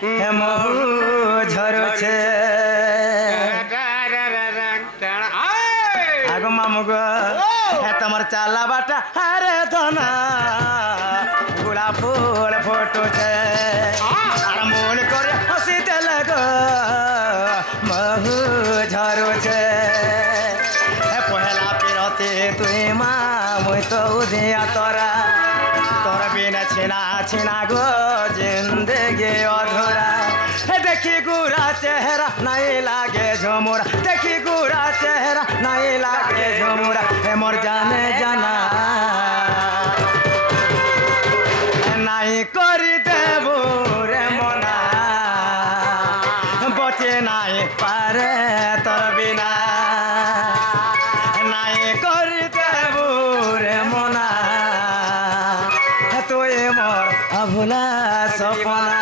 हे महू झरुछे आगो मामू गो हे तमर चाला बाटा अरे धना गुला फूल फोटो छे आर मूल करे हसी देले गो महू झरुछे हे पहला पिरते तुई मा मुई तो उदिया तोरा तोर बिना छिना छिना गो जिंदगी अधूरा देखी गुरा चेहरा नहीं लागे झुमुरा देखी गुरा चेहरा नहीं लागे झुमुरा हे मोर जाने जाना नहीं करी देबू रे मोना बचे नहीं पारे तोर बिना नहीं करी देबू रे मोना तू मोर अभुला सपना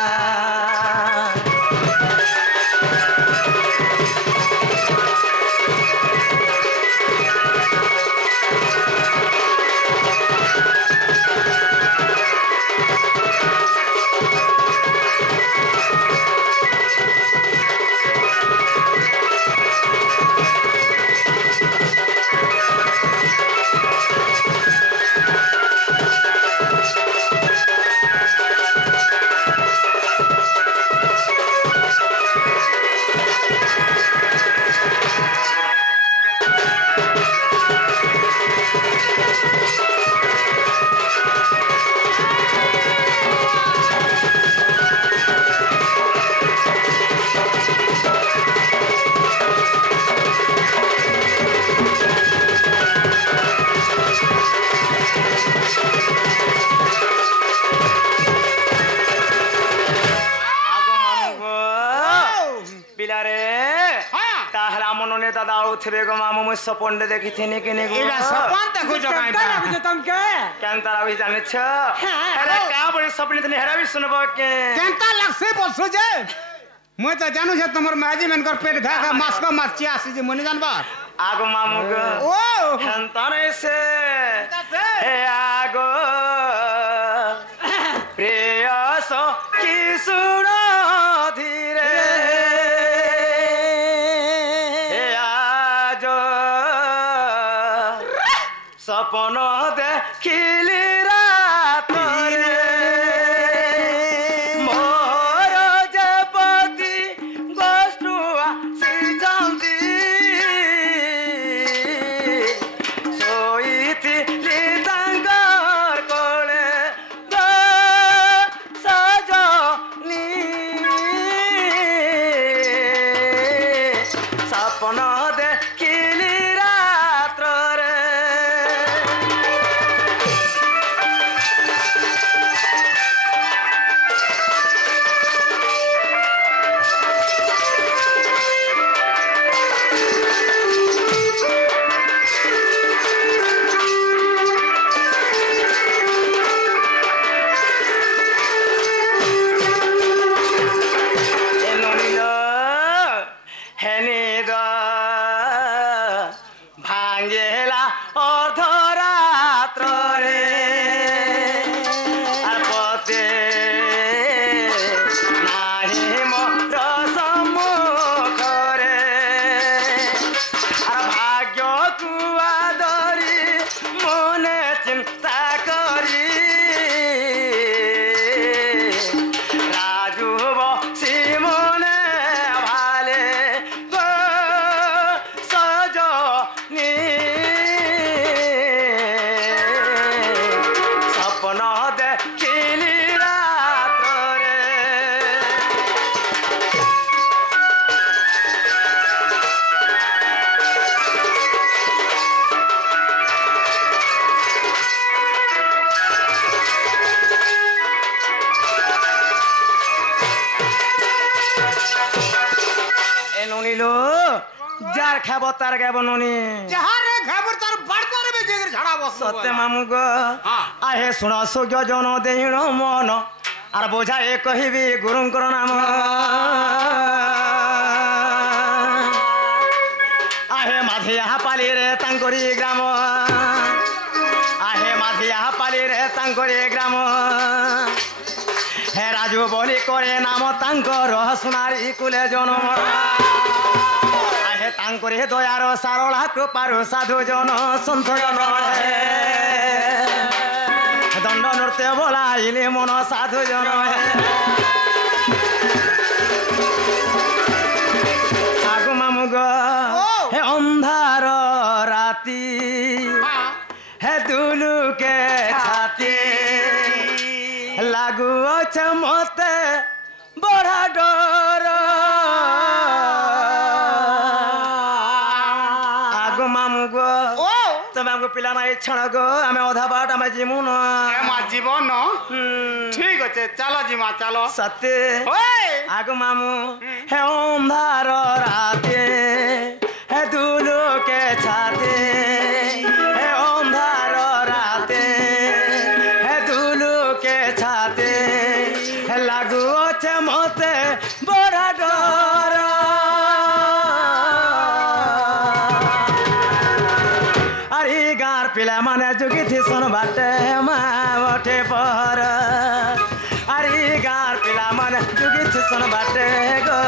दादा उठबे गो मामू मु सपन देखि थिने किने गो एरा सपन देखो जगाई ता लागो तुम के केनता लागो जाने छ अरे का बड़े सपने तने हेरा भी सुनबो के केनता लागसे बोलसो जे मु त जानु छ तमर माजी मनकर पेट घा का मास को मास चियासी जे मने जानबा आगो मामू गो ओ केनता रे से हे आगो प्रियसो की सुनो धीरे सपन देखिली रात मोर जपति गोष्ठुआ सिजंती सोईथिली तांगर कोले सजनी सपन देखिली रात रे जार खाबो तार गाबो नोनी जहां रे खाबो तार बड़तर में जेगर झड़ा बस सत्य मामू गो आहे सुनो सुग्य जन देहिण मन आर बोझा ए कहिबी गुरुंकर नाम आहे माधिया पाली रे तांकरी ग्राम आहे माधिया पाली रे तांकरी ग्राम हे राजू बोली করে নাম তাঙ্কর সোনারি কুলে জন্ম আহে তাঙ্করে দয়ার সারলা কৃপার সাধু জন সন্ত জন দণ্ড নৃত্য বলাইলে মন সাধু জন আগু মামু গো হে অন্ধার রাতি হে দুলুকে ছাতি লাগু আছে মতে বড়া ডর আগু মামু গো তুমি আমাকে পিলা নাই ছড় গো আমি অধা বাট আমি জিমু ন মা জীবন ঠিক আছে চলো জিমা চলো সত্যি ওই আগু মামু হে অন্ধার রাতে হে দুলুকে ছাতে হে অন্ধার রাতে হে দুলুকে ছাতে হে লাগু আছে মতে বড় ডর আরে গার পিলা মানে যুগি থিসন বাটে মা ওঠে পর আরে গার পিলা মানে যুগি থিসন বাটে গো